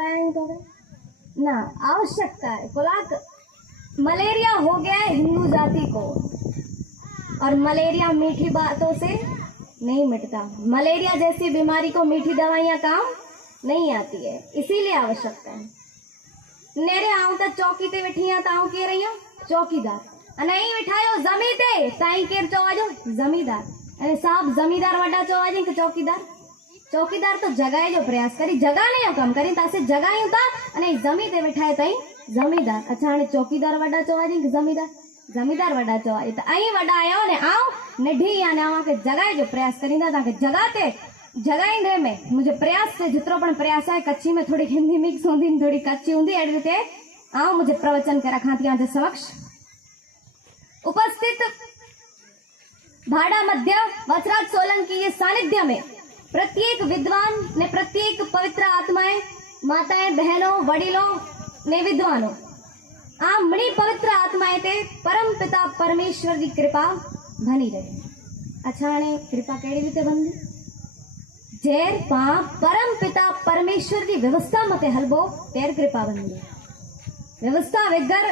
लाएंगे तो ना आवश्यकता है कुलाक। मलेरिया हो गया है हिंदू जाति को, और मलेरिया मीठी बातों से नहीं मिटता। मलेरिया जैसी बीमारी को मीठी दवाइयां काम नहीं आती है, इसीलिए आवश्यकता है। नेरे आऊं तो चौकी ते बैठिया ताऊ के रही हूं चौकीदार, नहीं बिठायो जमी ते ताई केर चवाजो जमींदार। अरे साहब जमींदार वड्डा चवाजे कि चौकीदार? चौकीदार तो जगह जो प्रयास करी, जगह नहीं हो कम करी तासे जगह ही था अने जमी ते बिठाए ताई जमींदार। अच्छा हाणे चौकीदार वड्डा चवाजे कि जमींदार? जमींदार वड्डा चवाजे। तो आई वड्डा आयो ने आओ निढी याने आवा के जगह जो प्रयास करींदा ताके जगह ते जगाईंदे में मुझे प्रयास से जितरो पण प्रयास है। कच्ची में थोड़ी हिंदी मिक्स होंदी, थोड़ी कच्ची होंदी, एडी रीते आओ मुझे प्रवचन के रखा थी आज समक्ष। उपस्थित भाड़ा मध्य वचराज सोलंकी के सानिध्य में प्रत्येक विद्वान ने, प्रत्येक पवित्र आत्माएं, माताएं, बहनों, वडीलों ने विद्वानों आ मणि पवित्र आत्माएं ते परम पिता परमेश्वर की कृपा बनी रहे। अच्छा ने कृपा केड़ी रीते बंदी? जेर पा परम पिता परमेश्वर की व्यवस्था मते हलबो तेर कृपा बंदी। व्यवस्था वगैर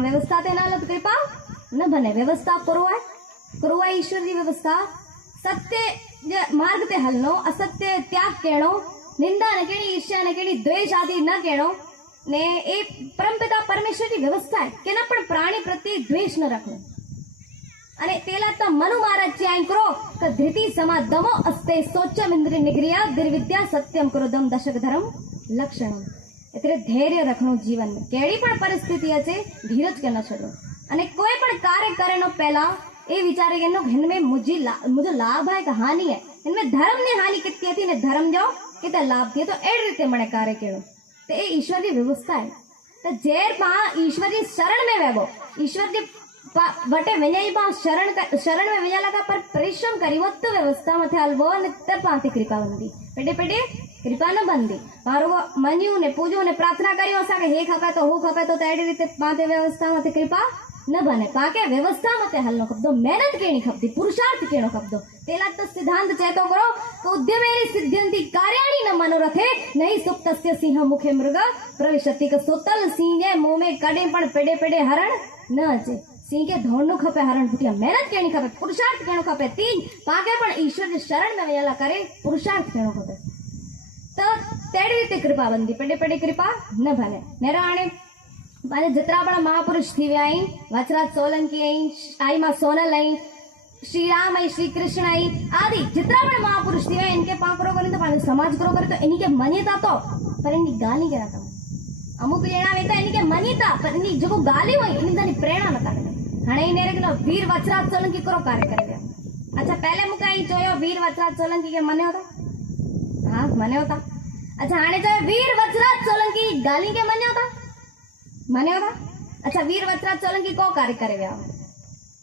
व्यवस्था ते ना लत कृपा न बने। व्यवस्था करो है ईश्वर की व्यवस्था। सत्य मार्ग ते हलनो, असत्य त्याग केणो, निंदा न केणी, ईर्ष्या न केणी, द्वेष आदि न केणो ने ए परमपिता परमेश्वर की व्यवस्था है के ना पण प्राणी प्रति द्वेष न रखो। अने तेला तो मनु महाराज ची करो क धृति समा दमो अस्ते सोचम इंद्र निग्रिया दुर्विद्या सत्यम क्रोधम दशक धर्म लक्षणम। એટલે ધૈર્ય રખણું જીવન में केड़ी पण परिस्थिति अचे धीरज के न छोड़ो। अने कोई पण कार्य करे नो पहला ए विचारे के नो इनमें मुझे लाभ है कि हानि है, इनमें धर्म ने हानि कितनी थी ने धर्म जो कितने लाभ थी। तो एड रीते मने कार्य केड़ो तो ए ईश्वर की व्यवस्था है। तो जेर पा ईश्वर की शरण में वेबो, ईश्वर की बटे विजय पा शरण में विजय लगा पर परिश्रम करी वो तो व्यवस्था मथे हलवो ने तब पाती कृपा बंदी। पेटे पेटे कृपा न बंदी मारो मन्यू ने पूजो ने प्रार्थना करी असा के हे खपे तो हो खपे तो एडी रीते पाते व्यवस्था मथे कृपा न बने। पाके व्यवस्था मते हलनो खपदो, मेहनत केणी खपदी, पुरुषार्थ केणो खपदो। तेला तो सिद्धांत चेतो करो तो उद्यमेरी सिद्ध्यंति कार्याणि न मनोरथे नहीं सुप्तस्य सिंह मुखे मृग प्रविशति क सोतल सिंह मुंह में कड़े पण पेड़े पेड़े हरण न अचे। सिंह के धोणनु खपे हरण फुटिया, मेहनत केणी खपे, पुरुषार्थ केणो खपे। तीन पाके पण ईश्वर के शरण में वेला करे पुरुषार्थ केणो खपे। तो तेड़ी रीते कृपा बंदी, पेड़े पेड़े कृपा न बने। नेराणे माने जितना बड़ा महापुरुष थी वे आई, वचराज सोलंकी आई मां सोनल आई, श्री राम आई, श्री कृष्ण आई आदि जितना बड़े महापुरुष थी वे इनके पाकरो करे तो पाने समाज करो करे तो इनके मनीता तो पर इनकी गाली करा था। अमुक जना वेता इनके मनीता पर इनकी जो गाली हुई इन दानी प्रेरणा नता करे। हणे इने रे नो वीर वचराज सोलंकी करो कार्य करे। अच्छा पहले मुकाई जोयो वीर वचराज सोलंकी के मने होता? हां मने होता। अच्छा हणे जो वीर वचराज सोलंकी गाली के मने होता? मने होता। अच्छा वीर वचराज सोलंकी को कार्य करे व्या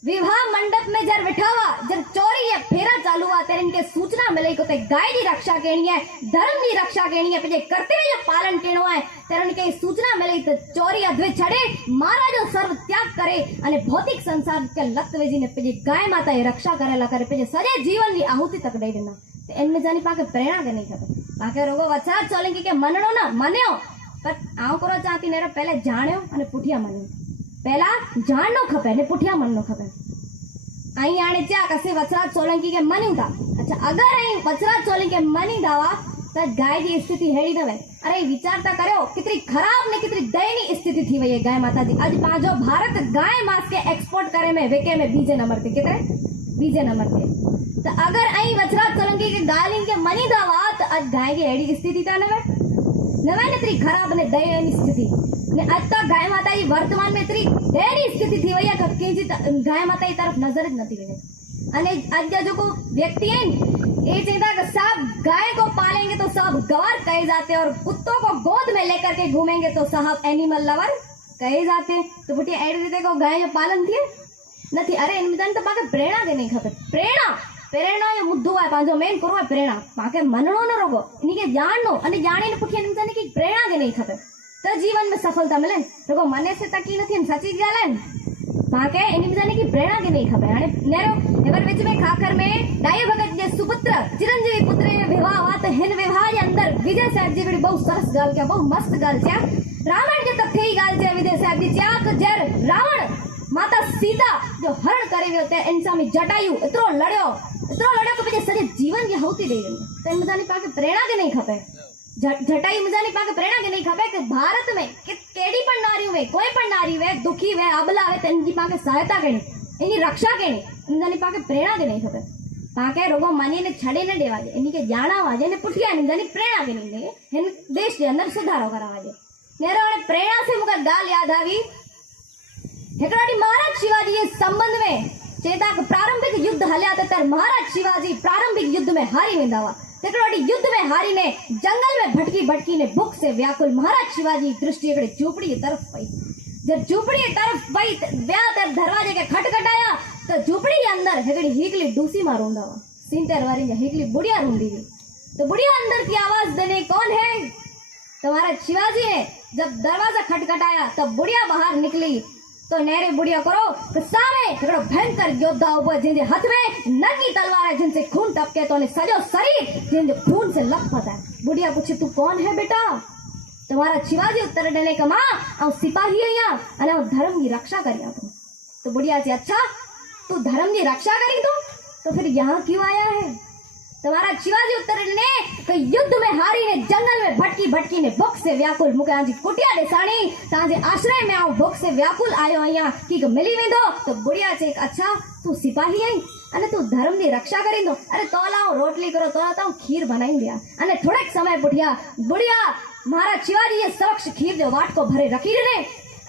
विवाह मंडप में जब बिठावा जब चोरी या फेरा चालू हुआ तेरे इनके सूचना मिले को ते गाय की रक्षा केनी है, धर्म की रक्षा केनी है, पे कर्तव्य जो पालन केनो है तेरे इनके सूचना मिले तो चोरी अद्वे छड़े मारा जो सर्व त्याग करे अने भौतिक संसार के लत वेजी ने पे गाय माता ये रक्षा करेला करे पे सजे जीवन की आहुति तक दे देना। तो इनमें जानी पाके प्रेरणा के नहीं खबर पाके रोगो वचराज सोलंकी के मनणो ना मन्यो पर आव करो चाहती नेरो पहले जाण्यो अने पुठिया मन्यो। पहला जाननो खपे ने पुठिया मननो खपे। आई आने चा कसे वचराज सोलंकी के मनी था। अच्छा अगर आई वचराज सोलंकी के मनी दावा तो गाय की स्थिति हेड़ी दवे। अरे विचारता करो कितनी खराब ने कितनी दयनीय स्थिति थी वही गाय माता दी। आज पांचो भारत गाय मांस के एक्सपोर्ट करे में वेके में बीजे नंबर थे कितने बीजे नंबर थे। तो अगर आई वचराज सोलंकी के गाय के मनी दावा तो आज गाय की हेड़ी स्थिति था नवे इतनी खराब ने दयनीय स्थिति ने आज तक गाय माता की वर्तमान में इतनी दयनीय स्थिति थी वही केजी गाय माता की तरफ नजर ज नथी वेने। अने आज जो को व्यक्ति है ये चिंता कि सब गाय को पालेंगे तो सब गवार कहे जाते और कुत्तों को गोद में लेकर के घूमेंगे तो साहब एनिमल लवर कहे जाते। तो बुटी एड रीते को गाय जो पालन थी नथी। अरे इनमें तो पाके प्रेरणा के नहीं खपे। प्रेरणा ये मुद्दो है पांचो मेन करो है प्रेरणा पाके मनणो न रोगो इनके जाननो अने जाणीने पुठिया निमताने की प्रेरणा के नहीं खपे तो जीवन में सफलता मिले। रोगो मने से तकी नथी सच्ची गाल है पाके इन जाने की प्रेरणा के नहीं खपे हाणे नेरो एवर विच में खाकर में डाय भगत जे सुपुत्र चिरंजीवी पुत्र जे विवाह वात हिन विवाह जे अंदर विजय साहब जी बड़ी बहुत सरस गाल क्या बहुत मस्त गाल छा रावण जे तथे ही गाल छा विजय साहब जी क्या कि जर रावण माता सीता जो हरण करे वियो ते इंसान जटायु इतरो लड़यो कि पछे सजे जीवन की आहुति दे गई तो इन जाने पाके प्रेरणा के नहीं खपे जटाई मुजानी पाके प्रेरणा के नहीं खपे कि भारत में केड़ी पण नारी वे कोई पण नारी वे दुखी वे अबला वे तो इनकी पाके सहायता करनी इनकी रक्षा करनी मुजानी पाके प्रेरणा के नहीं खपे पाके रोगो मानी ने छड़े ने देवा जे इनके जाना वाजे ने पुठिया ने जानी प्रेरणा के नहीं दे इन देश के अंदर सुधारो करावा जे नेरो प्रेरणा से मुका गाल याद आवी हेकड़ाडी महाराज शिवाजी के संबंध में चेता प्रारंभिक युद्ध हल्या तर महाराज शिवाजी प्रारंभिक युद्ध में हारी वेंदा हुआ युद्ध में हारी ने जंगल में भटकी ने भूख से व्याकुल महाराज शिवाजी दृष्टि झूपड़ी की तरफ पई जब झूपड़ी की तरफ पई दरवाजे के खटखटाया तो झूपड़ी के अंदर हिकड़ी हिकली डूसी मां रोंदा हुआ 70 वारी हिकली बुढ़िया रोंदी हुई तो बुढ़िया अंदर की आवाज देने कौन है तो महाराज शिवाजी ने जब दरवाजा खटखटाया तब बुढ़िया बाहर निकली तो नेरे बुढ़िया करो कि सामे एकड़ो भयंकर योद्धा उभो जिनके हाथ में नंगी तलवार है जिनसे खून टपके तो सजो शरीर जिनके खून से लथपथ है बुढ़िया पूछे तू कौन है बेटा तुम्हारा शिवाजी उत्तर देने का मां और सिपाही है यहाँ अने धर्म की रक्षा करिया तुम तो बुढ़िया से अच्छा तू धर्म की रक्षा करी तो फिर यहाँ क्यों आया है तुम्हारा शिवाजी उत्तर ने कि युद्ध में हारी ने जंगल में भटकी ने भूख से व्याकुल मुके आजी कुटिया देसाणी ताजे आश्रय में आऊं भूख से व्याकुल आयो अहिया की मिली वेंदो तो बुढ़िया से अच्छा तू सिपाही आई अने तू धर्म की रक्षा करींदो अरे तो लाओ रोटली करो तो लाओ खीर बनाई दिया अने थोड़े समय पुठिया बुढ़िया महाराज शिवाजी ये समक्ष खीर जो वाटको भरे रखी रे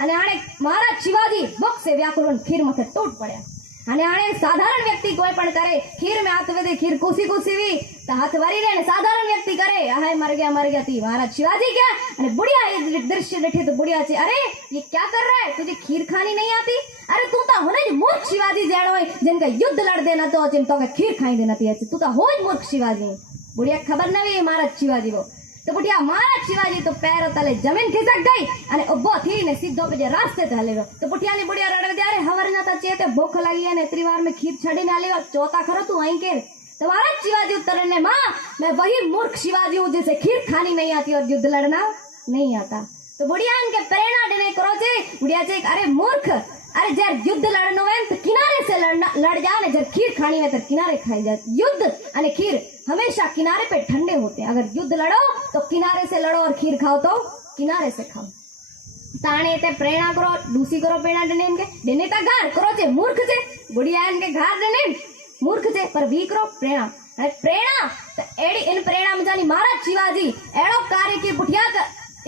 अने आने महाराज शिवाजी भूख से व्याकुल खीर मथे टूट पड़या अने आने साधारण व्यक्ति कोई पण करे खीर में हाथ वेदे खीर कुसी हुई तो हाथ वरी रे साधारण व्यक्ति करे हाय मर गया थी महाराज शिवाजी क्या अरे बुढ़िया ये दृश्य देखे तो बुढ़िया से अरे ये क्या कर रहा है तुझे खीर खानी नहीं आती अरे तू तो होने मूर्ख शिवाजी जैनो है जिनका युद्ध लड़ देना तो जिन तो खीर खाई देना थी तू तो हो मूर्ख शिवाजी बुढ़िया खबर न हुई महाराज शिवाजी वो तो बुढ़िया महाराज शिवाजी तो पैरों तले जमीन खिसक गई अने उभो थी ने सीधो पे रास्ते ते हले तो पुठिया ने बुढ़िया रड़ दे अरे हवर ना ता चेते भूख लगी है ने इतनी बार में खीर छड़ी ना ले चौथा खरो तू आई के तो महाराज शिवाजी उत्तर ने मां मैं वही मूर्ख शिवाजी हूँ जिसे खीर खानी नहीं आती और युद्ध लड़ना नहीं आता तो बुढ़िया इनके प्रेरणा देने करो छे बुढ़िया से अरे मूर्ख अरे जब युद्ध लड़नो है तो किनारे से लड़ जा ने जब खीर खानी है तो किनारे खाई जा युद्ध अने खीर हमेशा किनारे पे ठंडे होते हैं अगर युद्ध लड़ो तो किनारे से लड़ो और खीर खाओ तो किनारे से खाओ ताने ते प्रेरणा करो दूसरी करो प्रेरणा देने ता गार करो छे मूर्ख छे बुढ़िया इनके गार देने मूर्ख छे पर वी करो प्रेरणा अरे प्रेरणा तो एड़ी इन प्रेरणा में जानी महाराज शिवाजी एड़ो कार्य की बुढ़िया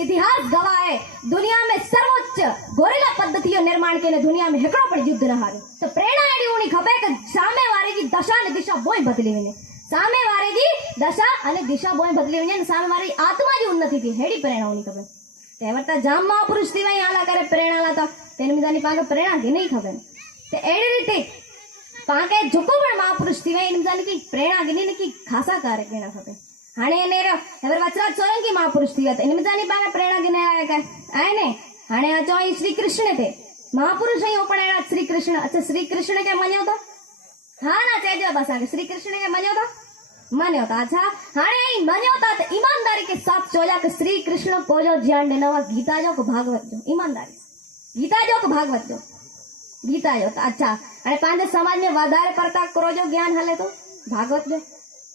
इतिहास गवाह है दुनिया में सर्वोच्च गोरिल्ला पद्धति निर्माण के दुनिया में हिकड़ो पण युद्ध न हारे तो प्रेरणा एड़ी होनी खपे कि सामे वारे जी दशा ने दिशा बोई बदली वने सामे वारे जी दशा अने दिशा बोई बदली वने सामे वारी आत्मा जी उन्नति थी हेड़ी प्रेरणा होनी खपे तेवरता जाम महापुरुष थी वही आला करे प्रेरणा लाता तेन मिजानी पाके प्रेरणा के नहीं खपे ते एड़ी रीते पाके जुको पण महापुरुष थी वही इन मिजानी की प्रेरणा के नहीं की खासा कार्य करना खपे हाणे नेरो एवर वचराज सोलंकी महापुरुष थी इन मिजानी पाके प्रेरणा के नहीं आया का आए ने हाणे अचो ई श्री कृष्ण थे महापुरुष ही ओपणेड़ा श्री कृष्ण अच्छा श्री कृष्ण के मन्यो तो हाँ ना चेजो बस आगे श्री कृष्ण के मन्यो तो अच्छा हाणे मन्यो तो ईमानदारी के साथ चोला कि श्री कृष्ण को जो ध्यान देना हुआ गीता जो को भागवत जो ईमानदारी गीता जो को भागवत जो गीता जो तो अच्छा अरे पांच समाज में वाधारे परता करो जो ज्ञान हले तो भागवत जो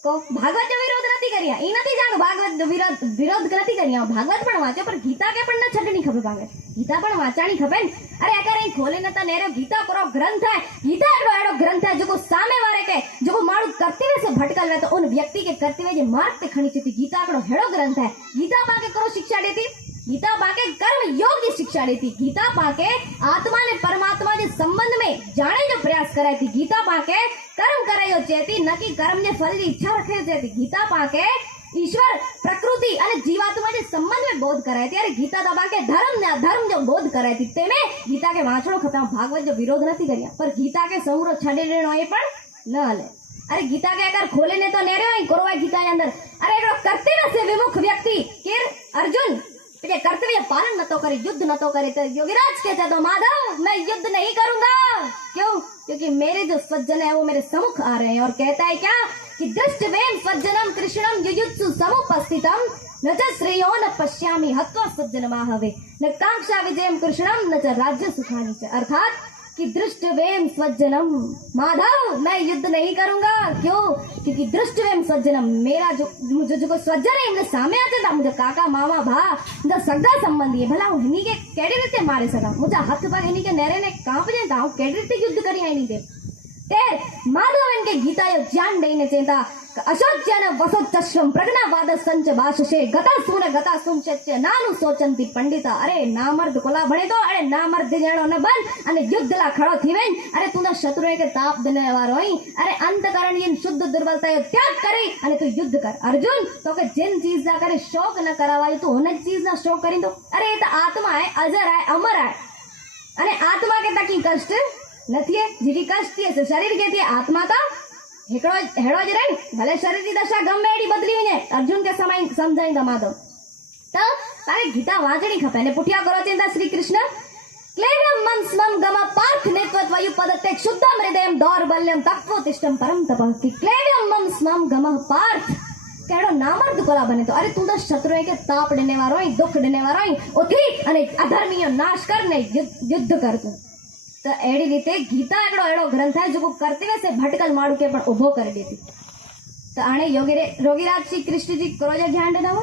को भागवत जो विरोध नहीं करिया ई नहीं जाग भागवत विरोध नहीं करिया भागवत पण वांचो पर गीता के पण न छडनी खपे पावे गीता पण वाचाणी खपे अरे अगर ई खोले न त नेरे गीता करो ग्रंथ है गीता एड़ो ग्रंथ है जो सामे वारे के जो माणू कर्तव्य से भटकल है तो उन व्यक्ति के कर्तव्य जे मार्ग पे खणी थी गीता कड़ो हेड़ो ग्रंथ है गीता पाके करो शिक्षा देती गीता पाके कर्म योग की शिक्षा देती गीता पाके आत्मा ने परमात्मा के संबंध में जाने जो प्रयास करे थी गीता पाके कर्म करे जो चेती न कि कर्म ने फल की इच्छा रखे चेती गीता पाके ईश्वर प्रकृति और जीवात्मा के संबंध में बोध कराए थी अरे गीता दबा के धर्म जो बोध कराए थी ते में गीता के वांचणो खपे भागवत जो विरोध नहीं करिया पर गीता के समूरो छड़ी देनो ए पण न हले अरे गीता के अगर खोले ने तो नेरे करो गीता के अंदर अरे कर्तव्य से विमुख व्यक्ति किर अर्जुन ये कर्तव्य पालन न तो करे, युद्ध न तो करे, तो योगीराज कहते तो माधव मैं युद्ध नहीं करूंगा। क्यों? क्योंकि मेरे जो सज्जन है वो मेरे सम्मुख आ रहे हैं और कहता है क्या कि दृष्टवेम सज्जनम कृष्णम युयुत्सु समुपस्थितम न च श्रेयो न पश्यामि हत्वा सज्जनमाहवे न कांक्षा विजयम कृष्णम न च राज्य सुखानि च। अर्थात कि दृष्टवेम सज्जनम माधव मैं युद्ध नहीं करूंगा। क्यों? क्योंकि दृष्टवेम सज्जनम मेरा जो मुझे जो सज्जन है मुझे सामने आते था, मुझे काका मामा भा मुझे सगा संबंधी है, भला हिनी के केड़ी रीते मारे सका, मुझे हाथ पग हिनी के नेरे ने कांप जाता हूं, केड़ी रीते युद्ध करी आई नहीं दे। तेर माधव इनके गीता यो ज्ञान देने चेता अशोच्यन वसोच्चश्रम प्रज्ञावाद संच भाषसे गता सुन चच्य नानु सोचंती पंडिता। अरे नामर्द कोला भणे तो अरे नामर्द जेणो न बन अने युद्धला खड़ो थीवेन अरे तुना शत्रु के ताप देने वारो हई। अरे अंतकरण इन शुद्ध दुर्बलता यो त्याग करी अने तू युद्ध कर। अर्जुन तो के जिन चीज ना करे शोक न करावाय तू होने चीज ना शोक करी तो अरे ये तो आत्मा है, अजर है, अमर है। अने आत्मा के तकी कष्ट नथी है, जीकी कष्ट है शरीर के थी, आत्मा का हेकड़ो हेड़ो ज रही भले शरीर की दशा गमे एडी बदली हुई है। अर्जुन के समय समझाई माधव तो तारे गीता वांचनी खपे ने पुठिया करो चिंता श्री कृष्ण क्लेव्यम मम स्मम गम पार्थ नेत्वत वायु पदते शुद्धम हृदयम दौर्बल्यम तत्वोतिष्ठम परम तपः कि क्लेव्यम मम स्मम गम पार्थ केड़ो नामर्द कोला बने तो अरे तू तो शत्रु के ताप देने वारो है, दुख देने वारो है, उठी अने अधर्मीयो नाश कर ने युद्ध कर तू। तो एडी रीते गीता एकड़ो एड़ो ग्रंथ है जो कर्तव्य से भटकल मारू के पण उभो कर देती। तो आने योगीराज श्री कृष्ण जी करो जो ज्ञान देनावा,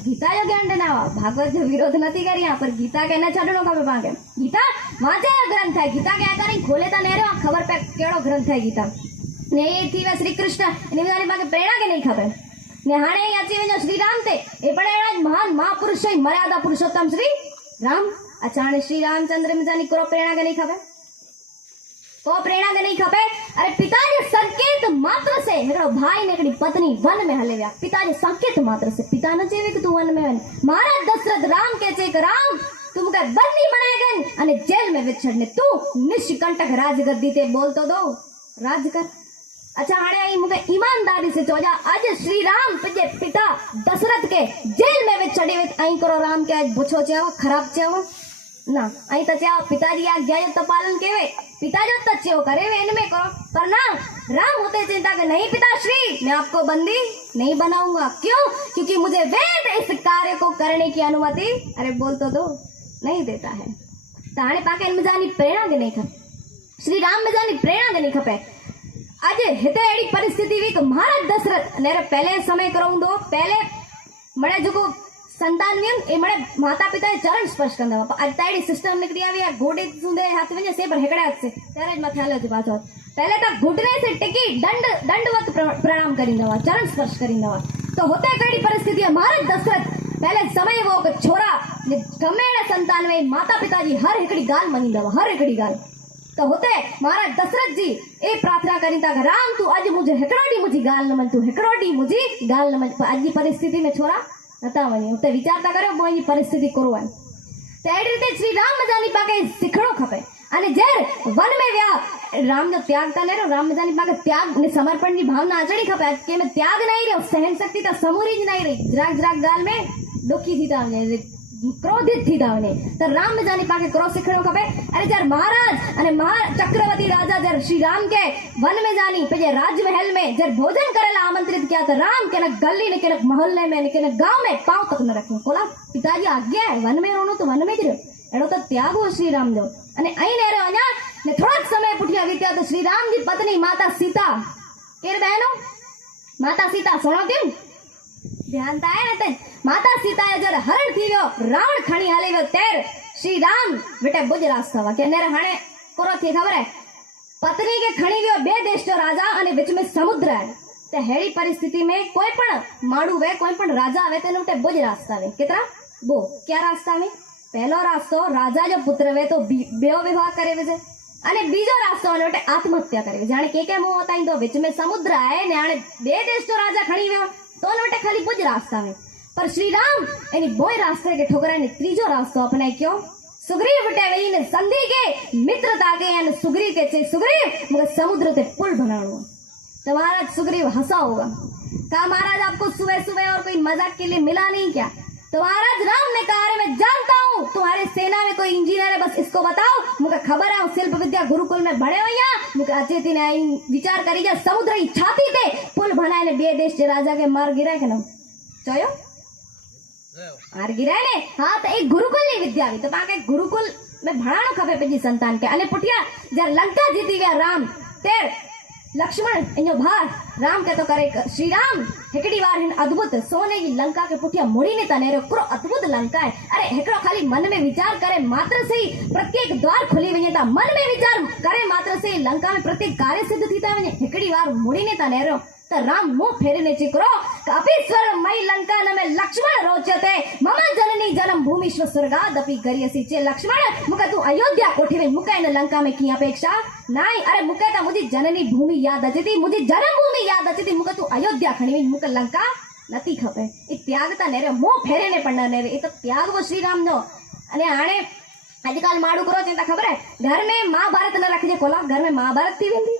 गीता जो ज्ञान देनावा, भागवत जो विरोध नहीं करी यहाँ पर गीता के न छड़नो खबे पाके गीता वांचे ग्रंथ है। गीता क्या करी खोले तो नेरे खबर पे केड़ो ग्रंथ है गीता ने थी वे श्री कृष्ण निवारी पाके प्रेरणा के नहीं खबे ने हाणे याची वे श्री राम थे ए पण एड़ा महान महापुरुष है मर्यादा पुरुषोत्तम श्री राम। अचानक श्री रामचंद्र मिजानी करो प्रेरणा के नहीं खपे तो प्रेरणा के नहीं खपे। अरे पिताजी संकेत मात्र से हेरो भाई ने कड़ी पत्नी वन में हले गया, पिताजी संकेत मात्र से पिता न जेवे कि तू वन में वन महाराज दशरथ राम के चेक राम तुम के बंदी बनाए गए अने जेल में विछड़ने तू निष्कंटक राजगद्दी ते बोल तो दो राज कर। अच्छा हाणे आई मुके ईमानदारी से चोजा आज श्री राम पिजे पिता दशरथ के जेल में विछड़ी आई करो राम के आज बुछो चाहो खराब चाहो ना आई तो चाहो पिताजी आज्ञा तो पालन केवे पिताजी तो अच्छे करे वे इनमें करो पर ना राम होते चिंता के नहीं पिताश्री मैं आपको बंदी नहीं बनाऊंगा। क्यों? क्योंकि मुझे वेद इस कार्य को करने की अनुमति अरे बोल तो दो नहीं देता है। ताने पाके इनमें जानी प्रेरणा के नहीं खपे, श्री राम में जानी प्रेरणा के नहीं खपे। आज हिते एडी परिस्थिति हुई कि महाराज दशरथ नेरे पहले समय करूं दो पहले मणे जो संतान ए मणे माता पिता चरण स्पर्श करना आज ताड़ी सिस्टम निकली आवी है घोड़े सुंदे हाथ में से पर हेकड़े हाथ से तेरे ज मथे हाले बात पहले तो घुटने से टिकी दंडवत प्रणाम करींदा चरण स्पर्श करींदा। तो होते कड़ी परिस्थिति है महाराज दशरथ पहले समय वो छोरा गमे संतान में माता पिताजी हर एकड़ी गाल मनींदा हर एकड़ी गाल। तो होते महाराज दशरथ जी ए प्रार्थना करी था राम तू आज मुझे हेकड़ोडी मुझी गाल न मन तू हेकड़ोडी मुझी गाल न मन आज की परिस्थिति में छोरा नता वनी उते विचारता करो बोई परिस्थिति करो है तो एडी रीते श्री राम जानी पाके सीखणो खपे अने जेर वन में व्या राम जो त्याग था ने राम जानी पाके त्याग ने समर्पण की भावना अचड़ी खपे के में त्याग नहीं रहो सहन शक्ति तो समूरी ज नहीं रही जराक गाल में दुखी थी था क्रोधित थी दावने तो राम में जानी पाके क्रोध सीखणो खपे। अरे जर महाराज अने चक्रवर्ती राजा जर श्री राम के वन में जानी पे राजमहल में जर भोजन करेला आमंत्रित किया तो राम के न गली ने के न मोहल्ले में ने के न गांव में पांव तक न रखे कोला पिताजी आज्ञा है वन में रोनो तो वन में ज रहो एड़ो तो त्याग हो श्री राम जो अने अई ने रे अना ने थोड़ा समय पुठिया वीत्या तो श्री राम जी पत्नी माता सीता केर बहनो माता सीता सुनो क्यों ध्यान ताए रहते माता सीता जर हरण थी वो रावण खणी हाले वो तेर श्री राम बेटे बुज रास्ता वा के नेरे हणे कोरो थी खबर है पत्नी के खणी वो बे देश जो राजा अने बीच में समुद्र है ते हेड़ी परिस्थिति में कोई पण माड़ू वे कोई पण राजा आवे तेने उटे बुज रास्ता वे कितना बो क्या रास्ता में पहलो रास्तो राजा जो पुत्र वे तो बेओ विवाह करे वे अने बीजो रास्तो अने उटे आत्महत्या करे जाने के मुंह होता तो बीच में समुद्र है ने आने बे देश जो राजा खणी वे तो उटे खाली बुज रास्ता में पर श्री राम एनी बोय रास्ते के ठोकरा ने त्रीजो रास्तो अपनाई क्यों सुग्रीव बटे वही ने संधि के मित्रता के अने सुग्रीव के चे सुग्रीव मुझे समुद्र ते पुल बनाणो तो महाराज सुग्रीव हंसा होगा कहा महाराज आपको सुबह सुबह और कोई मजाक के लिए मिला नहीं क्या महाराज राम ने कहा, अरे मैं जानता हूँ तुम्हारे सेना में कोई इंजीनियर है, बस इसको बताओ, मुझे खबर है शिल्प विद्या गुरुकुल में भणे हुई मुझे अचे थी ने विचार करी जा समुद्र की छाती ते पुल बनाए ने बे देश के राजा के मार गिराए के न चयो मार गिराए ने। हाँ तो एक गुरुकुल की विद्या भी तो पाके गुरुकुल में भणाणो खपे पंहिंजी संतान के। अने पुठिया जर लंका जीती विया राम तेर लक्ष्मण इनो भार राम के तो करे श्री राम हिकड़ी बार हिन अद्भुत सोने की लंका के पुठिया मुड़ी ने तनेरो कुरो अद्भुत लंका है। अरे हिकड़ो खाली मन में विचार करे मात्र से ही प्रत्येक द्वार खुली वने ता मन में विचार करे मात्र से लंका में प्रत्येक कार्य सिद्ध थीता वने हिकड़ी बार मुड़ी ने तनेरो तो राम मुंह फेरे ने चिकरो कपीश्वर मई लंका न में लक्ष्मण रोचते मम जननी जन्म भूमिश्व स्वर्गादपि गरियसी चे लक्ष्मण मुके तू अयोध्या कोठी में मुके न लंका में की अपेक्षा नहीं। अरे मुके ता मुझी जननी भूमि याद अचती मुझी जन्म भूमि याद अचती मुके तू अयोध्या खणी मुके लंका नती खपे। ई त्याग ता नेरे मुंह फेरे ने पण नेरे ई तो त्याग वो श्री राम नो। अने हाणे आजकल माडू करो चिंता खबर है घर में महाभारत न रखजे कोला घर में महाभारत थी वेंदी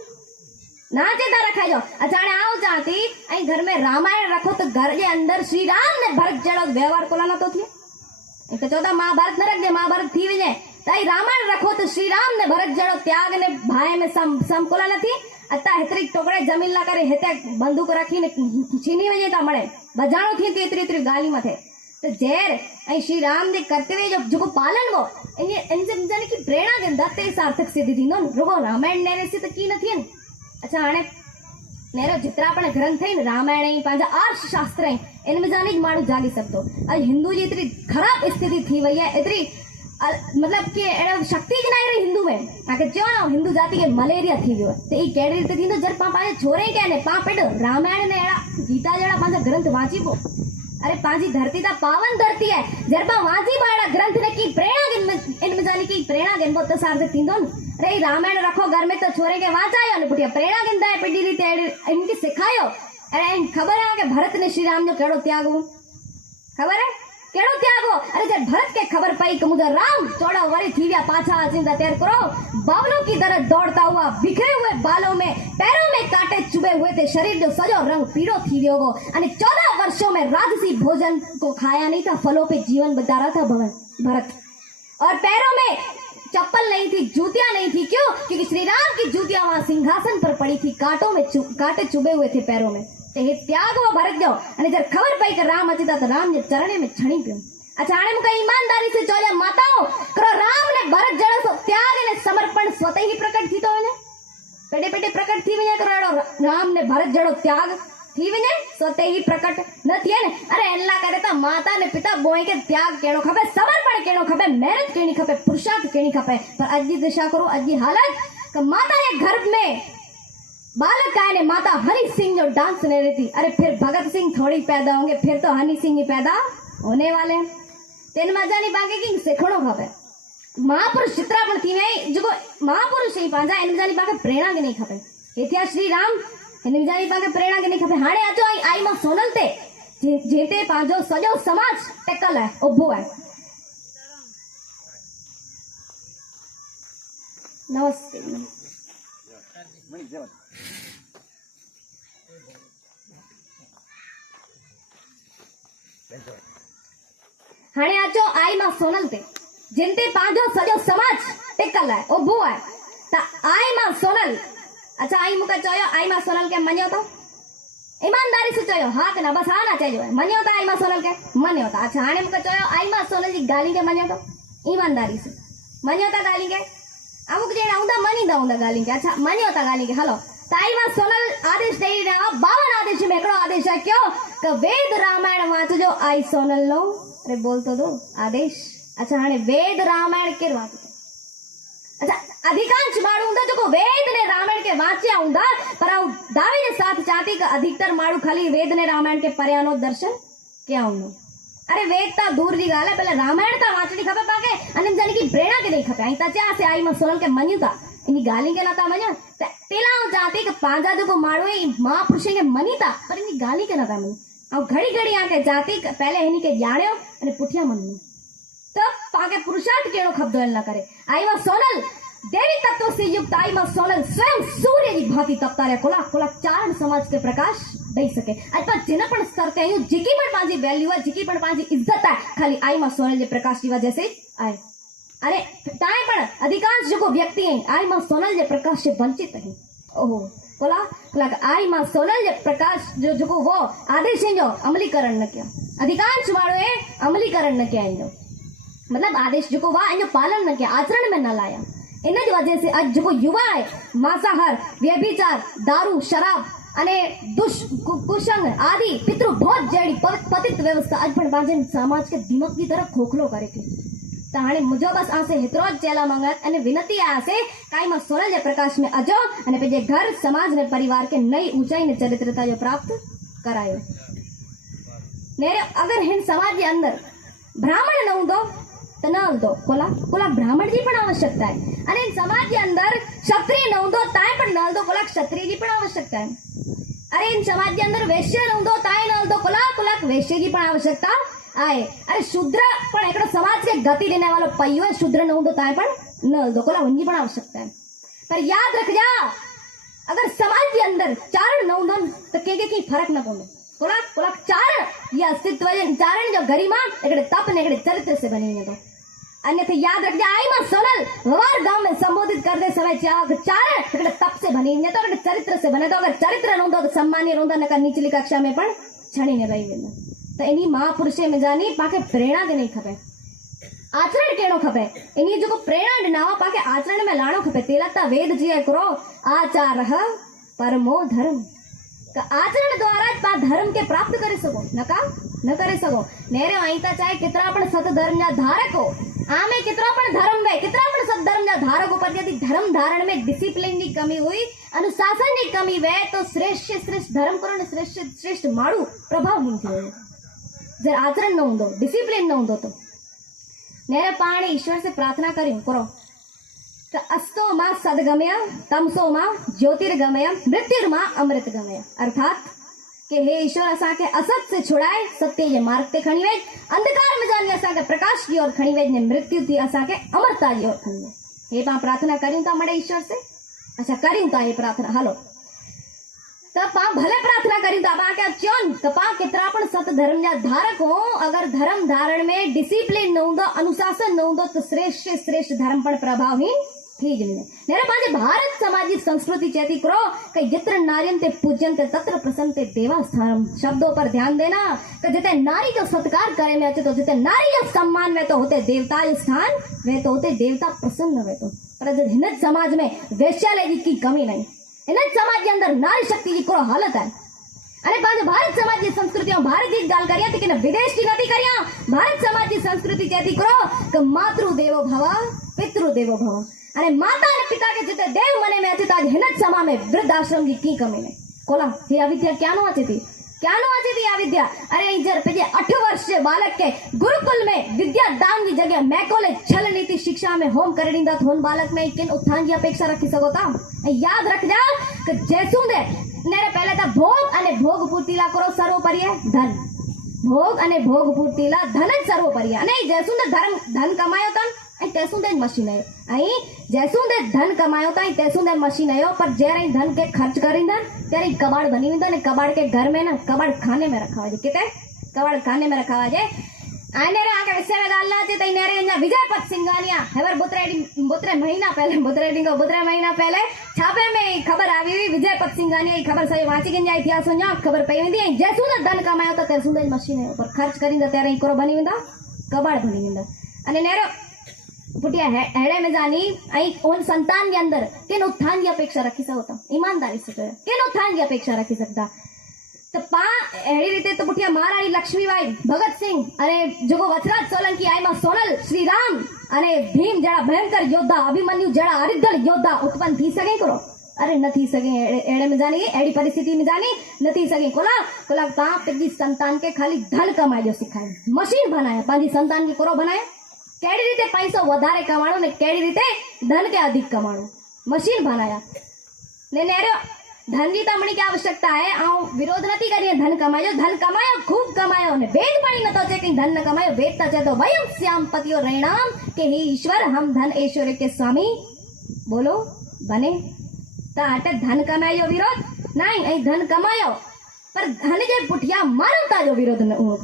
ना चिंता रखाई जो अचाने आओ जाती आई घर में रामायण रखो तो घर के अंदर श्री राम ने भरत जड़ो व्यवहार कोला ना तो थिए तो चौथा महाभारत न रख दे महाभारत थी वजे ताई रामायण रखो तो श्री राम ने भरत जड़ो त्याग ने भाई में सम कोला नथी अता हेतरी टोकड़े जमीन ला करे हेते बंदूक रखी ने छीनी वजे ता मळे बजाणो थी तो इतरी गाली मथे तो जेर आई श्री राम ने कर्तव्य जो पालन वो इनसे जाने की प्रेरणा के दत्ते सार्थक सिद्धि थी नो रुगो रामायण ने से तो की नथी। अच्छा हाणे नेरो जितरा पण ग्रंथ है रामायण ही पांजा आर्ष शास्त्र है इनमें जाने की माण्हू जागी सकतो। अज हिंदू जी इतनी खराब स्थिति थी वही है इतनी मतलब कि शक्ति ज नहीं रही हिंदू में आके चो ना हिंदू जाति के मलेरिया थी वियो तो ई केड़ी रीते थींदो जर पा पाए छोरे के ने पा पेड रामायण ने एड़ा गीता जड़ा पांजा ग्रंथ वांची पो अरे पांजी धरती ता पावन धरती है जर पा वांची बाड़ा ग्रंथ ने की प्रेरणा इनमें जाने की प्रेरणा के बहुत सार्थक थींदो न। अरे रामायण रखो घर में तो छोरे के वाचायो ने पुटिया प्रेरणा गिंदा है पेडी रीते इनकी सिखायो। अरे इन खबर है कि भरत ने श्री राम जो केड़ो त्यागो खबर है केड़ो त्यागो। अरे जब भरत के खबर पाई कि मुझे राम चौड़ा वरी थी गया पाछा चिंता तैयार करो बावलों की तरह दौड़ता हुआ बिखरे हुए बालों में पैरों में कांटे चुभे हुए थे शरीर जो सजो रंग पीड़ो थी गयो वो अने 14 वर्षों में राजसी भोजन को खाया नहीं था फलों पे जीवन बिता रहा था भरत और पैरों में चप्पल नहीं थी जूतियां नहीं थी क्यों क्योंकि श्री राम की जूतियां वहां सिंहासन पर पड़ी थी कांटों में कांटे चुभे हुए थे पैरों में तो ये त्याग वो भरत जो अने जब खबर पाई कि राम अचीता तो राम ने चरणे में छणी पियो। अच्छा हाणे मुके ईमानदारी से चोले माताओं करो राम ने भरत जड़ो सो त्याग ने समर्पण स्वतः ही प्रकट थी तो ने पेटे पेटे प्रकट थी वने करो राम ने भरत जड़ो त्याग थी वने स्वतः ही प्रकट न थिए ने। अरे अल्लाह करे तो माता ने पिता बोई के त्याग केणो खपे समर्पण केणो खपे मेहनत केणी खपे पुरुषार्थ केणी खपे पर अज की दिशा करो अज की हालत कि माता के गर्भ में बालक आए ने माता हनी सिंह जो डांस ले रही थी। अरे फिर भगत सिंह थोड़ी पैदा होंगे फिर तो हनी सिंह ही पैदा होने वाले हैं तेन मजा नहीं बागे की सिखणो खपे महापुरुष चित्रा पण थी वई जो महापुरुष ही पांजा इन जानी बागे प्रेरणा के नहीं खपे हेथिया श्री राम इन जानी बागे प्रेरणा के नहीं खपे। हाणे अचो आई मां सोनल ते जेते पांजो सजो समाज टेकल है उभो है। नमस्ते हाणे अचो आई मां सोनल ते जिनते पांजो सजो समाज टिकल है उभो है ता आई मां सोनल। अच्छा आई मुके चयो आई मां सोनल के मनियो तो ईमानदारी से चयो हाँ के ना बस हाँ ना चाहिए मनियो तो आई मां सोनल के मनियो तो। अच्छा हाणे मुके चयो आई मां सोनल जी गाली के मनियो तो ईमानदारी से मनियो तो गाली के अमुक जे आउंदा मनी दाउंदा गाली के। अच्छा मनियो तो गाली के हलो ताई मां सोनल आदेश दे रहा 52 आदेश में एकड़ो आदेश है क्यों कि वेद रामायण वांचजो आई सोनल नो। अरे बोल तो दो आदेश। अच्छा हाणे वेद रामायण के वांचते अच्छा अधिकांश माण्हू हूंदा जो वेद ने रामायण के वांचिया हूंदा पर दावे के साथ चाहती कि अधिकतर माण्हू खाली वेद ने रामायण के पर्यानो दर्शन क्या हूंदो। अरे वेद ता दूर जी गाल है पहले रामायण ता वांचणी खपे पाके अने जाने की प्रेरणा के नहीं खपे आई ता चा से आई मां सोनल के मन्यू ता इनी गाली के नता मन्या तेला चाहती कि पांजा जो माण्हू है महापुरुष के मनीता पर इनी गाली के नता मनी और घड़ी घड़ी आके जाती पहले इनी के जाण्यो अने पुठिया मन्यू तब पाके पुरुषार्थ केड़ो खपदो न करे। आई मां सोनल देवी तत्व से युक्त आई मां सोनल स्वयं सूर्य की भांति तपता रहे कोला कोला चारण समाज के प्रकाश ॾेई सघे। अॼु पाण जिन पण स्तर ते आहियूं, जेकी पण पंहिंजी वैल्यू आहे, जेकी पण पंहिंजी इज़त आहे, ख़ाली आई मां सोनल जे प्रकाश जी वजह से आहे। अरे तव्हां पण अधिकांश जेको व्यक्ति आहिनि आई मां सोनल जे प्रकाश से वंचित आहिनि। ओहो कोला आई मां सोनल जे प्रकाश जो जेको वो आदेश जो अमलीकरण न कया, अधिकांश माण्हू अमलीकरण न कया आहिनि, मतलब आदेश जेको वा इन पालन न कया, आचरण में न लाया। इन जी वजह से अॼु जेको युवा आहे मांसाहार, व्यभिचार, दारू, शराब अने कुसंग आदि पितृ भोज जहिड़ी पतित व्यवस्था अॼु पण पंहिंजे समाज के दिमाग की तरह खोखलो करे थी। त हाणे मुंहिंजो बस आसे हेतिरो ज चेला मंगत अने विनती आसे काई मां सोनल जे प्रकाश में अचो अने पंहिंजे घर, समाज ने परिवार के नई ऊंचाई ने चरित्रता जो प्राप्त करायो। नेरे अगर हिन समाज के अंदर ब्राह्मण न हूंदो त न हलंदो। कोला ब्राह्मण जी पण आवश्यकता है, अने इन समाज के अंदर क्षत्रिय न हूंदो ताए पण न हलंदो। कोला क्षत्रिय जी पण आवश्यकता है। अरे इन समाज के अंदर वैश्य न हूंदो ताए न हलंदो। कोला वैश्य जी पण आवश्यकता आहे। अरे शूद्र पण हिकिड़ो समाज के गति ॾियण वारो पहियो है, शूद्र न हूंदो ताए पण न हलंदो। कोला उनजी पण आवश्यकता है। पर याद रखजा, अगर समाज के अंदर चारण न हूंदो त कंहिंखे फर्क न पवंदो। कोला चारण ये अस्तित्व चारण जो गरिमा हिकिड़े तप ने हिकिड़े चरित्र से बनी वेंदो। अन्यथा याद रखजा, आई मां सोनल ववार गांव में संबोधित करते समय चारण हिकिड़े तप से बनी वेंदो, हिकिड़े चरित्र से बने। तो अगर चरित्र न हूंदो त सम्मानीय रहंदो, न कर निचली कक्षा में पण छणी न रही वेंदो। त इन्ही महापुरुष में जानी पाके प्रेरणा देनी खपे, आचरण कहिड़ो खपे, इन्ही जेको प्रेरणा ॾिना हुआ पाके आचरण में लाणो खपे। तेला त वेद जी हिकिड़ो आचारः परमो धर्म, त आचरण द्वारा पा धर्म के प्राप्त करे सको, न करे सको। नेरे वहीं ता चाहे कितना पण सत धर्म जा धारक हो, आमे कितना पण धर्म वे, कितना पण सत धर्म जा धारक हो, पर यदि धर्म धारण में डिसिप्लिन की कमी हुई, अनुशासन की कमी वे, तो श्रेष्ठ धर्म करो, श्रेष्ठ माण्हू प्रभावहीन थी वेंदो। जर आचरण न हूंदो, डिसिप्लिन न हूंदो तो नेरे पाण ईश्वर से प्रार्थना करियूं करो त अस्तो मां सदगमय, तमसो मां ज्योतिर्गमय, मृत्युर्मां अमृतगमय। अर्थात कि हे ईश्वर असा के असत से छुड़ाए सत्य के मार्ग ते खणी वेज, अंधकार में जानी असा के प्रकाश की ओर खणी वेज ने मृत्यु थी असा के अमरता की ओर खणी वेज। हे पा प्रार्थना करियूं था मड़े ईश्वर से, अच्छा करियूं था ये प्रार्थना, हलो त पा भले प्रार्थना करियूं था, पा के चोन त पा केतरा पण सत धर्म जा धारक हो, अगर धर्म धारण में डिसिप्लिन न हूंदो, अनुशासन न हूंदो तो श्रेष्ठ धर्म पण प्रभावहीन थी वञे। नेरे पंहिंजे भारत समाज जी संस्कृति चेती करो कि जित्र नारियन ते पूजन ते तत्र प्रसन्न ते देवास्थानम। शब्दों पर ध्यान देना कि जिते नारी जो सत्कार करे में अचे तो, जिते नारी जो सम्मान वे तो होते देवता जो स्थान वे तो होते देवता प्रसन्न वे तो। पर हिन समाज में वैश्यालय की कमी नहीं, हिन समाज के अंदर नारी शक्ति की कोई हालत है। अरे पंहिंजे भारत समाज की संस्कृति भारत जी गाल करिया लेकिन विदेश की नथी करिया। भारत समाज की संस्कृति चेती करो कि मातृ देवो भव पितृ देवो भव। अरे माता ने पिता के जिते देव मने में अचे तो आज हिन समा में वृद्ध आश्रम की कमी नहीं। कोला ये अविद्या क्या नो अचे थी आ विद्या। अरे इधर पे 8 वर्ष के बालक के गुरुकुल में विद्या दान की जगह मैकोले छल नीति शिक्षा में होम कर दींदा थोन बालक में किन उत्थान की अपेक्षा रखी सको था। याद रख जा कि जैसू दे नेरे पहले था भोग अने भोग पूर्तिला करो सर्वोपरि है धन, भोग अने भोग पूर्तिला धन सर्वोपरि है। नहीं जैसू दे धन कमायो था तैसू दे मशीन है, जैसू दे धन कमायो था तैसू दे मशीन है। पर जैसे धन के खर्च करींदा तेरे कबाड़ बनी वेंदा ने कबाड़ के घर में ना कबाड़ खाने में रखा हुआ किते कबाड़ खाने में रखा हुआ आने रे आके विषय में गाल चे तई नेरे अन्या विजयपत सिंघानिया हेवर बुतरे महीना पहले छापे में खबर आवी हुई विजयपत सिंघानिया खबर सही वांची गई जाई थिया सुन्या खबर पई वेंदी जैसू दे धन कमायो था तैसू दे मशीन है। पर खर्च करींदा तेरे करो बनी वेंदा कबाड़ बनी वेंदा। अने नेरो पुटिया हेड़े में जानी उन संतान के अंदर किन उत्थान की अपेक्षा रखी सकता, ईमानदारी से किन उत्थान की अपेक्षा रखी सकता। तो पा एड़ी रीते तो पुटिया महारानी लक्ष्मीबाई भगत सिंह अरे जो वसराज सोलंकी आई मां सोनल श्री राम अरे भीम जड़ा भयंकर योद्धा अभिमन्यु जड़ा अरिदल योद्धा उत्पन्न थी सके करो। अरे न थी सके एड़े में जानी एड़ी परिस्थिति में जानी न थी सके। कोला पा पंहिंजी संतान के खाली धन कमाइयो सिखाए मशीन बनाया पंहिंजी संतान के करो बनाए केड़ी रीते पैसो वधारे कमाणो ने केड़ी रीते धन के अधिक कमाणो मशीन बनाया ने नेरो धन की तमणी की आवश्यकता है। विरोध नहीं करिए धन कमायो खूब कमायो ने वेद पढ़ी न तो चे कि धन न कमायो वेद ता चे तो वयम श्याम पतियो रेणाम के हे ईश्वर हम धन ऐश्वर्य के स्वामी बोलो बने ताटे धन कमायो विरोध नहीं धन कमायो पर धन जे पुठिया मानवता जो विरोध न हुओ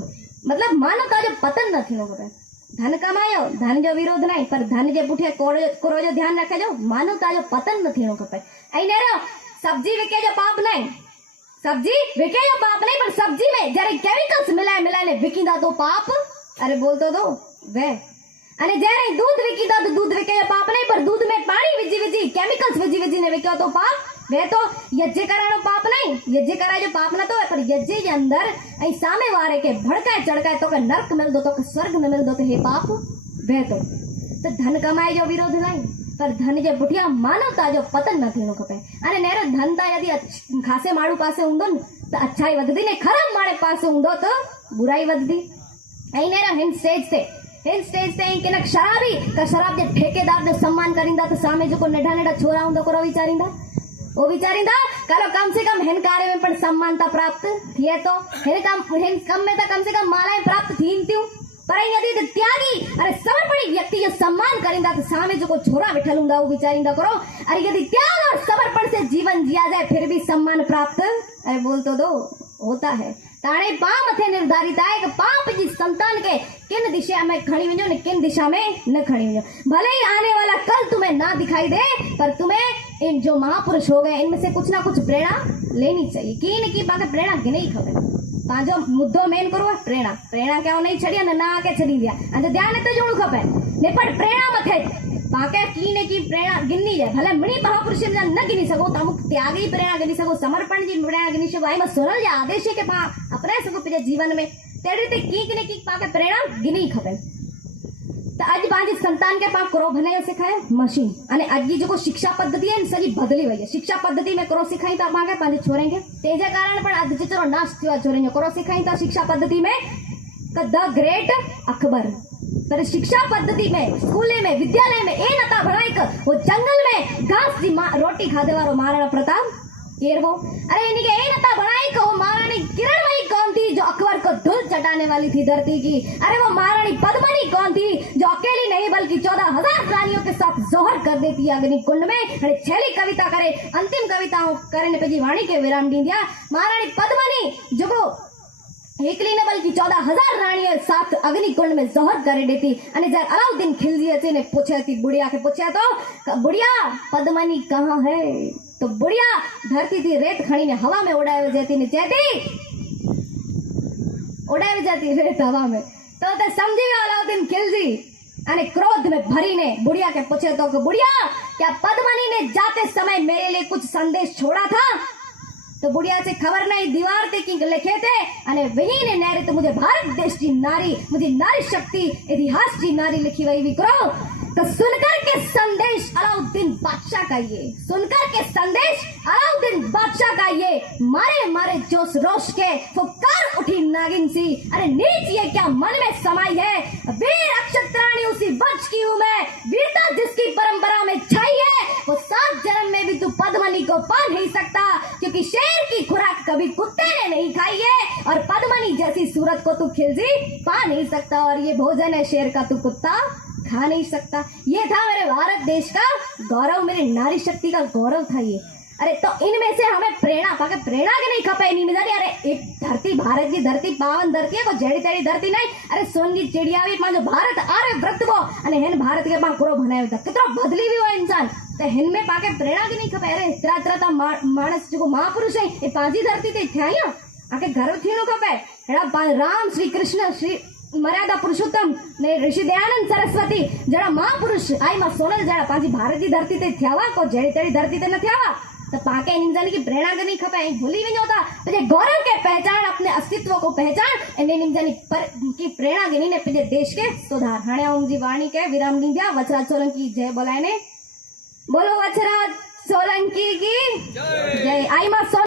मतलब मानवता जो पतन न थिनो खपे। धन कमायो धन जो विरोध नहीं पर धन जे पुठिया कोरो जो ध्यान रखे जो मानवता जो पतन न थिनो खपे। ऐं नेरो सब्जी विके जो पाप नहीं, सब्जी विके जो पाप नहीं, पर सब्जी में जरे केमिकल्स मिलाए विकींदा तो पाप। अरे बोल तो दो वे अने जरे दूध विकींदा तो दूध विके जो पाप नहीं, पर दूध में पानी विजी केमिकल्स विजी ने विक्यो तो पाप। वे तो यज्ञ करानो पाप नहीं, यज्ञ कराए जो पाप न तो है, पर यज्ञ के अंदर ऐं सामे वारे के भड़काए चढ़काए तो के नरक मिल दो तो के स्वर्ग न मिल दो तो हे पाप। वे तो धन कमाए जो विरोध नहीं, पर धन जे पुठिया मानवता जो पतन न थिनो खपे। अने नेरो धन ता यदि खासे माड़ू पासे हुंदो न तो अच्छाई वधदी ने खराब माड़े पासे हुंदो तो बुराई वधदी। ऐं नेरो हिन स्टेज ते किनक शराबी का शराब जे ठेकेदार जो सम्मान करिंदा तो सामे जो को नढा छोरा हुंदो कोरो विचारिंदा, वो विचारिंदा करो कम से कम हिन कार्य में पण सम्मानता प्राप्त थिए तो हिन कम में तो कम से कम मालाएं प्राप्त थीन थियूं। पर यदि त्यागी अरे समर्पणी व्यक्ति जो सम्मान करिंदा तो सामे जो को छोरा बैठल हुंदा वो विचारिंदा करो। अरे यदि त्याग और समर्पण से जीवन जिया जाए फिर भी सम्मान प्राप्त अरे बोल तो दो होता है। ताणे पाप मथे निर्धारित है कि पाप जी संतान के किन दिशा में खड़ी वञो ने किन दिशा में न खड़ी वञो। भले ही आने वाला कल तुम्हें ना दिखाई दे पर तुम्हें इन जो महापुरुष हो गए इनमें से कुछ ना कुछ प्रेरणा लेनी चाहिए। की न की पाके प्रेरणा के नहीं खबर पांचो मुद्दो मेन करो प्रेरणा। प्रेरणा क्या नहीं छड़िया ना आके छड़ी दिया अंदर ध्यान तो जोड़ू खपे ने पर प्रेरणा मथे पाके की ने की प्रेरणा गिननी जाए। भले मणि महापुरुष न गिनी सको तो अमुक त्यागी प्रेरणा गिनी सको, समर्पण जी प्रेरणा गिनी सको, आई में सोनल जे आदेश है के पा अपने सको पिजे जीवन में तेरे ते की ने की पाके प्रेरणा गिनी खपे। तो आज बाजी संतान के पास करो बनायो सिखाए मशीन अने आज की जो शिक्षा पद्धति है सजी बदली हुई है। शिक्षा पद्धति में करो सिखाई तो पाके पांजे छोरे के तेजे कारण पण आज जो नाश थियो छोरे करो सिखाई तो शिक्षा पद्धति में द ग्रेट अकबर। पर शिक्षा पद्धति में स्कूले में विद्यालय में ए नता भराई वो जंगल में घास जी रोटी खादे वालो महाराणा प्रताप केरवो। अरे इनके ए नता भराई वो महारानी किरणमयी कौन थी जो अकबर को धूल चटाने वाली थी धरती की। अरे वो महारानी पद्मनी कौन थी जो अकेली नहीं बल्कि 14,000 रानियों के साथ जोहर कर देती है अग्नि कुंड में। अरे छेली कविता करे अंतिम कविताओं करने पे जी वाणी के विराम दी दिया। महारानी पद्मनी जो एकली ने बल्कि 14,000 रानियों साथ अग्नि कुंड में जोहर करे देती। अने जब अलाउद्दीन खिलजी थी ने पूछे थी बुढ़िया के पूछे तो बुढ़िया पद्मनी कहाँ है तो बुढ़िया धरती थी रेत खड़ी ने हवा में उड़ाए जाती ने कहती उड़ाए जाती रेत हवा में तो समझी गया अलाउद्दीन खिलजी अने क्रोध में भरी ने बुढ़िया के पूछे तो बुढ़िया क्या पद्मनी ने जाते समय मेरे लिए कुछ संदेश छोड़ा था। तो बुढ़िया से खबर नहीं दीवार ते की लिखे थे अने वही ने नारी तो मुझे भारत देश की नारी मुझे नारी शक्ति इतिहास की नारी लिखी हुई भी करो। तो सुनकर के संदेश अलाउद्दीन बादशाह का ये सुनकर के संदेश अलाउद्दीन बादशाह का ये मारे मारे जोश रोश के फुकार उठी नागिन सी। अरे नीच ये क्या मन में समाई है वीर अक्षत्राणी उसी वंश की हूँ मैं वीरता जिसकी परंपरा में छाई है वो 7 जन्म में भी तू पद्मनी को पा नहीं सकता क्योंकि शेर की खुराक कभी कुत्ते ने नहीं खाई है और पद्मनी जैसी सूरत को तू खिलजी पा नहीं सकता और ये भोजन है शेर का तू कुत्ता खा नहीं सकता। ये था मेरे भारत देश का गौरव मेरी नारी शक्ति का गौरव था ये। अरे तो इनमें से हमें प्रेरणा पाके प्रेरणा के नहीं खपे नहीं मिजारी। अरे एक धरती भारत की धरती पावन धरती है को जेड़ी तेड़ी धरती नहीं। अरे सोन की चिड़िया भी पांचो भारत आरे व्रत को अने हेन भारत के पास करो बनायो था कितना बदली भी हो इंसान तो हिन में पाके प्रेरणा की नहीं खपे। अरे इतरा मानस जो महापुरुष है ये पांची धरती ते थया आके गर्व थीनो खपे। राम श्री कृष्ण श्री मर्यादा पुरुषोत्तम ने ऋषि दयानंद सरस्वती जरा महापुरुष आई मां सोनल जरा पांची भारत की धरती ते थयावा को जेड़ी तेड़ी धरती ते न थयावा तो पाके निमजानी की प्रेरणा के नहीं खपे भूली वञो था तो ये गौरव के पहचान अपने अस्तित्व को पहचान इन्हें निमजानी पर की प्रेरणा के ने पंहिंजे देश के सुधार। हाणे ओम जी वाणी के विराम दी दिया। वचराज सोलंकी जय बोलाए ने बोलो वचराज सोलंकी की जय। आई मां